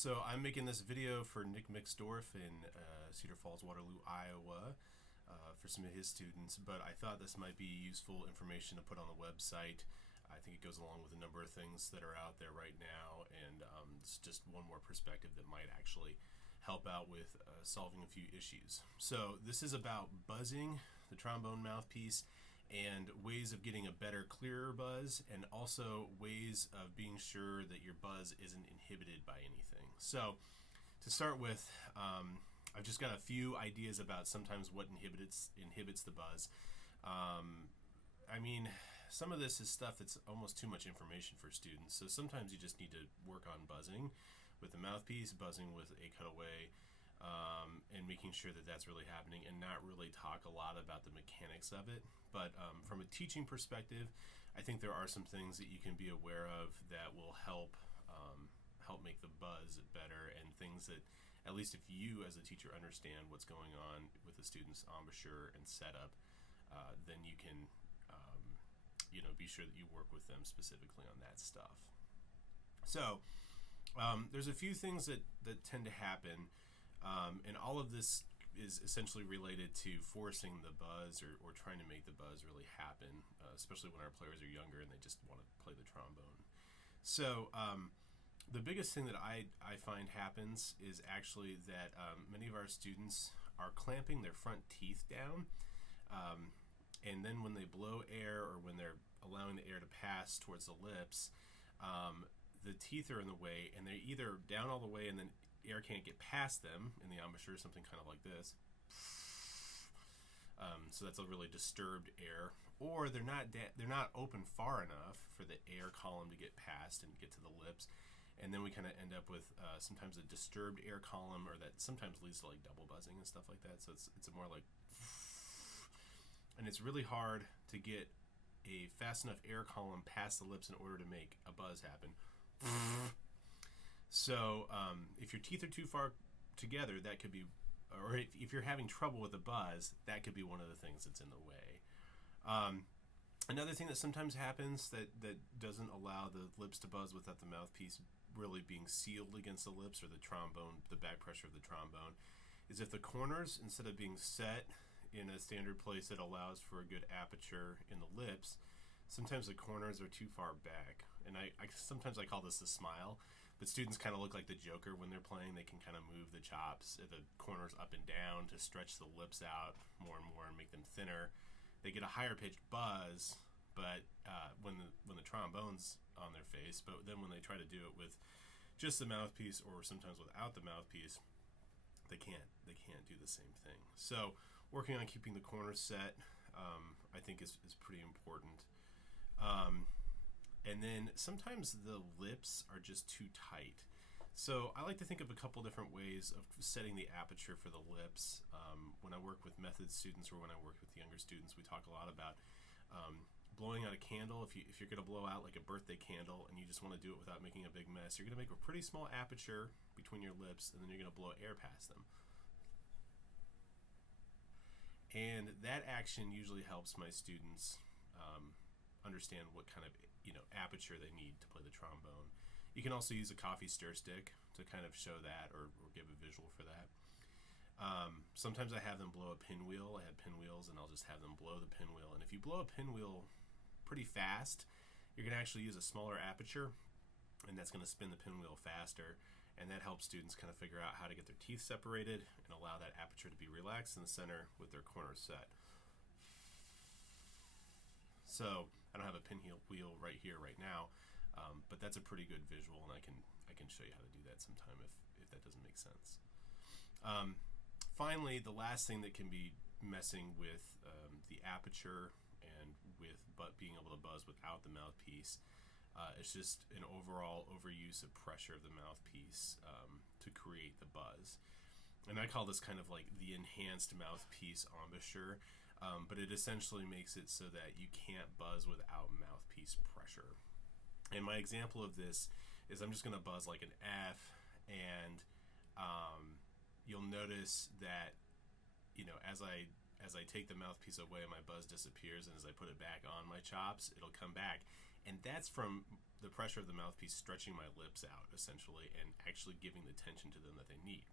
So I'm making this video for Nick Mixdorf in Cedar Falls, Waterloo, Iowa, for some of his students, but I thought this might be useful information to put on the website. I think it goes along with a number of things that are out there right now, and it's just one more perspective that might actually help out with solving a few issues. So this is about buzzing, the trombone mouthpiece, and ways of getting a better, clearer buzz, and also ways of being sure that your buzz isn't inhibited by anything. So to start with, I've just got a few ideas about sometimes what inhibits the buzz. I mean, some of this is stuff that's almost too much information for students, so sometimes you just need to work on buzzing with the mouthpiece, buzzing with a cutaway, and making sure that that's really happening, and not really talk a lot about the mechanics of it. But from a teaching perspective, I think there are some things that you can be aware of that will help make the buzz better, and things that, at least if you as a teacher understand what's going on with the student's embouchure and setup, then you can be sure that you work with them specifically on that stuff. So there's a few things that tend to happen, and all of this is essentially related to forcing the buzz or trying to make the buzz really happen, especially when our players are younger and they just want to play the trombone. So the biggest thing that I find happens is actually that many of our students are clamping their front teeth down, and then when they blow air, or when they're allowing the air to pass towards the lips, the teeth are in the way, and they're either down all the way and then air can't get past them in the embouchure, something kind of like this. So that's a really disturbed air, or they're not open far enough for the air column to get past and get to the lips, and then we kind of end up with sometimes a disturbed air column, or that sometimes leads to like double buzzing and stuff like that. So it's a more like, and it's really hard to get a fast enough air column past the lips in order to make a buzz happen. So if your teeth are too far together, that could be, or if you're having trouble with a buzz, that could be one of the things that's in the way. Another thing that sometimes happens that doesn't allow the lips to buzz without the mouthpiece really being sealed against the lips, or the trombone, the back pressure of the trombone, is if the corners, instead of being set in a standard place that allows for a good aperture in the lips, sometimes the corners are too far back. And I sometimes I call this the smile, but students kind of look like the Joker when they're playing. They can kind of move the chops, the corners up and down, to stretch the lips out more and more and make them thinner. They get a higher pitched buzz, but when the trombone's on their face. But then when they try to do it with just the mouthpiece, or sometimes without the mouthpiece, they can't do the same thing. So working on keeping the corners set, I think is pretty important. And then sometimes the lips are just too tight. So I like to think of a couple different ways of setting the aperture for the lips. When I work with method students, or when I work with younger students, we talk a lot about blowing out a candle. If you're going to blow out like a birthday candle and you just want to do it without making a big mess, you're going to make a pretty small aperture between your lips, and then you're going to blow air past them. And that action usually helps my students understand what kind of aperture they need to play the trombone. You can also use a coffee stir stick to kind of show that, or give a visual for that. Sometimes I have them blow a pinwheel. I have pinwheels, and I'll just have them blow the pinwheel. And if you blow a pinwheel pretty fast, you're going to actually use a smaller aperture, and that's going to spin the pinwheel faster. And that helps students kind of figure out how to get their teeth separated and allow that aperture to be relaxed in the center with their corners set. So I don't have a pinwheel right here right now, but that's a pretty good visual, and I can show you how to do that sometime if that doesn't make sense. Finally, the last thing that can be messing with the aperture and with being able to buzz without the mouthpiece, it's just an overall overuse of pressure of the mouthpiece to create the buzz. And I call this kind of like the enhanced mouthpiece embouchure, but it essentially makes it so that you can't buzz without mouthpiece pressure. And my example of this is I'm just going to buzz like an F, and you'll notice that as I take the mouthpiece away, my buzz disappears, and as I put it back on my chops, it'll come back. And that's from the pressure of the mouthpiece stretching my lips out, essentially, and actually giving the tension to them that they need.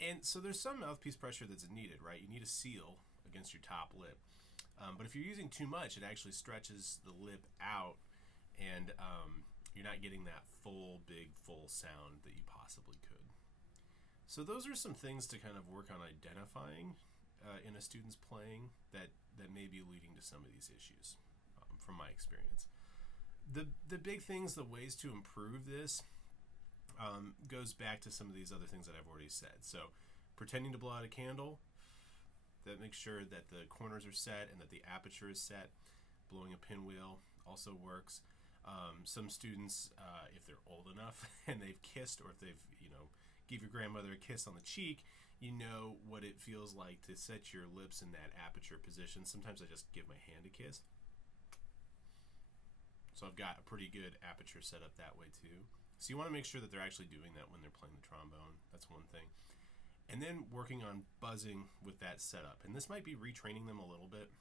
And so there's some mouthpiece pressure that's needed, right? You need a seal against your top lip. But if you're using too much, it actually stretches the lip out, and you're not getting that full sound that you possibly could. So those are some things to kind of work on identifying in a student's playing that may be leading to some of these issues, from my experience. The big things, the ways to improve this, goes back to some of these other things that I've already said. So pretending to blow out a candle, that makes sure that the corners are set and that the aperture is set. Blowing a pinwheel also works. Some students, if they're old enough and they've kissed, or if they've, give your grandmother a kiss on the cheek, you know what it feels like to set your lips in that aperture position. Sometimes I just give my hand a kiss. So I've got a pretty good aperture set up that way too. So you want to make sure that they're actually doing that when they're playing the trombone. That's one thing. And then working on buzzing with that setup. And this might be retraining them a little bit.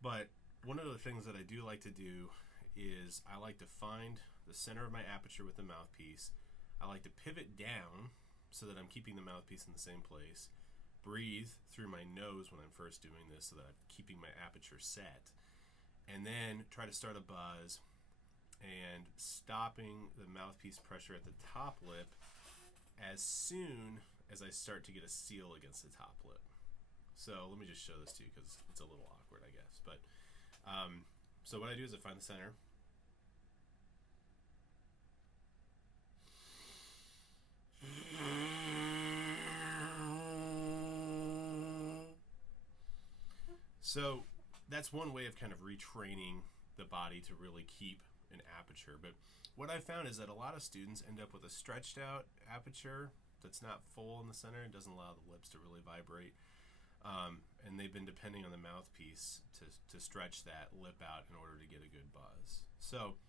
But one of the things that I do like to do is I like to find the center of my aperture with the mouthpiece. I like to pivot down so that I'm keeping the mouthpiece in the same place. Breathe through my nose when I'm first doing this so that I'm keeping my aperture set. And then try to start a buzz and stopping the mouthpiece pressure at the top lip as soon as I start to get a seal against the top lip. So let me just show this to you because it's a little awkward, I guess. But so what I do is I find the center. So that's one way of kind of retraining the body to really keep an aperture. But what I found is that a lot of students end up with a stretched out aperture that's not full in the center and doesn't allow the lips to really vibrate. And they've been depending on the mouthpiece to stretch that lip out in order to get a good buzz. So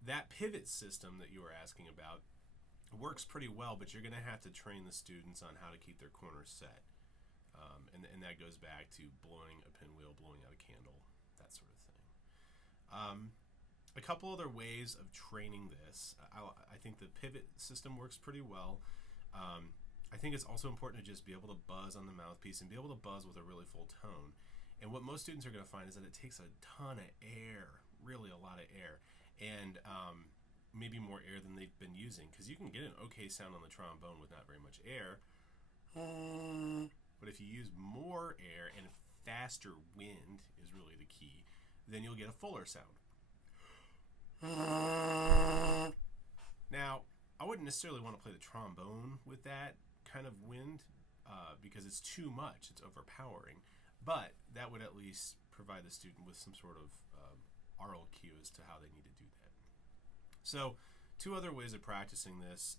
that pivot system that you were asking about works pretty well, but you're going to have to train the students on how to keep their corners set. And that goes back to blowing a pinwheel, blowing out a candle, that sort of thing. A couple other ways of training this. I think the pivot system works pretty well. I think it's also important to just be able to buzz on the mouthpiece and be able to buzz with a really full tone. And what most students are going to find is that it takes a ton of air, really a lot of air, and maybe more air than they've been using, because you can get an okay sound on the trombone with not very much air. But if you use more air and faster wind is really the key, then you'll get a fuller sound. Now, I wouldn't necessarily want to play the trombone with that kind of wind because it's too much, it's overpowering. But that would at least provide the student with some sort of aural cue as to how they need to do that. So, two other ways of practicing this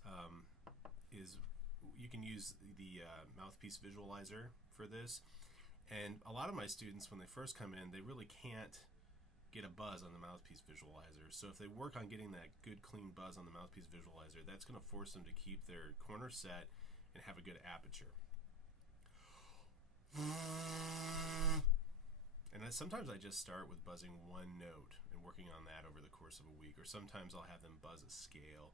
is you can use the mouthpiece visualizer for this. And a lot of my students, when they first come in, they really can't get a buzz on the mouthpiece visualizer. So if they work on getting that good clean buzz on the mouthpiece visualizer, that's going to force them to keep their corner set and have a good aperture. And sometimes I just start with buzzing one note and working on that over the course of a week, or sometimes I'll have them buzz a scale.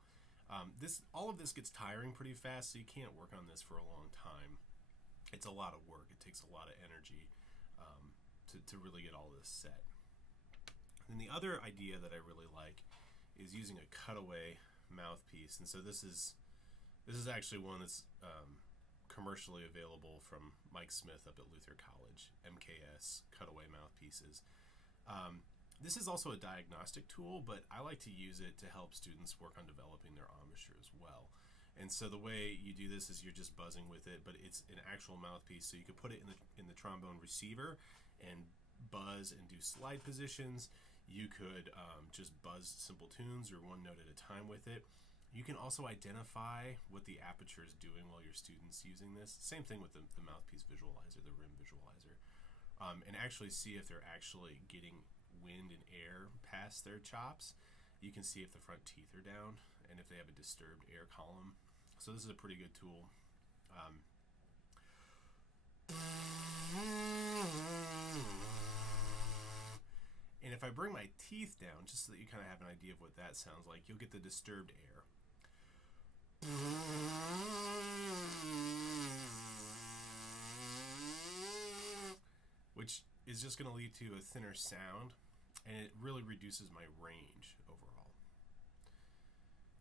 All of this gets tiring pretty fast, so you can't work on this for a long time. It's a lot of work. It takes a lot of energy to really get all this set. And the other idea that I really like is using a cutaway mouthpiece. And so this is actually one that's commercially available from Mike Smith up at Luther College, MKS cutaway mouthpieces. This is also a diagnostic tool, but I like to use it to help students work on developing their embouchure as well. And so the way you do this is you're just buzzing with it, but it's an actual mouthpiece. So you could put it in the trombone receiver and buzz and do slide positions. You could just buzz simple tunes or one note at a time with it. You can also identify what the aperture is doing while your student's using this. Same thing with the mouthpiece visualizer, the rim visualizer. And actually see if they're actually getting wind and air past their chops. You can see if the front teeth are down and if they have a disturbed air column. So this is a pretty good tool. And if I bring my teeth down, just so that you kind of have an idea of what that sounds like, you'll get the disturbed air. Which is just going to lead to a thinner sound, and it really reduces my range overall.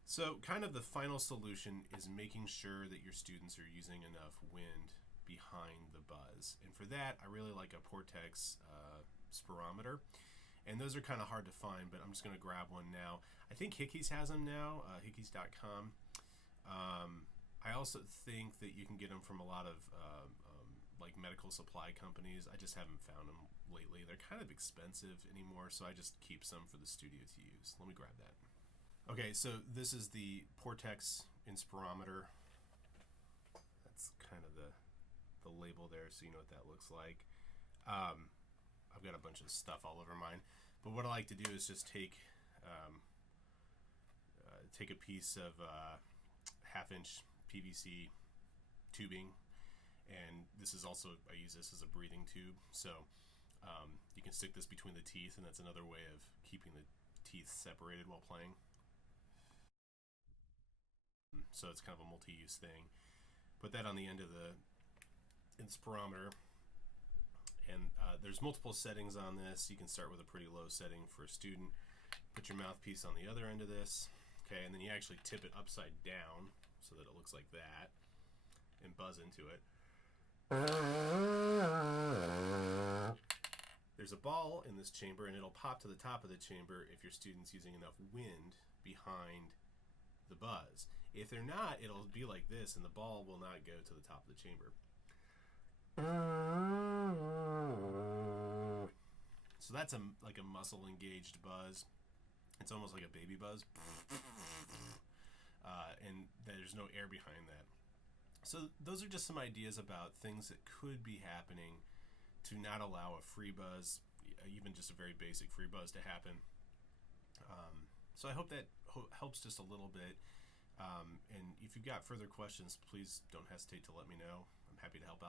So kind of the final solution is making sure that your students are using enough wind behind the buzz. And for that, I really like a Portex spirometer. And those are kind of hard to find, but I'm just going to grab one now. I think Hickey's has them now, hickeys.com. I also think that you can get them from a lot of like medical supply companies. I just haven't found them lately. They're kind of expensive anymore, so I just keep some for the studio to use. Let me grab that. Okay, so this is the Portex Inspirometer. That's kind of the label there, so you know what that looks like. I've got a bunch of stuff all over mine, but what I like to do is just take a piece of 1/2-inch PVC tubing, and this is also, I use this as a breathing tube, so you can stick this between the teeth, and that's another way of keeping the teeth separated while playing. So it's kind of a multi-use thing. Put that on the end of the Inspirometer, and there's multiple settings on this. You can start with a pretty low setting for a student. Put your mouthpiece on the other end of this, okay, and then you actually tip it upside down so that it looks like that, and buzz into it. There's a ball in this chamber, and it'll pop to the top of the chamber if your student's using enough wind behind the buzz. If they're not, it'll be like this, and the ball will not go to the top of the chamber. So that's like a muscle engaged buzz. It's almost like a baby buzz. And there's no air behind that. So those are just some ideas about things that could be happening to not allow a free buzz, even just a very basic free buzz, to happen. So I hope that helps just a little bit. And if you've got further questions, please don't hesitate to let me know. I'm happy to help out.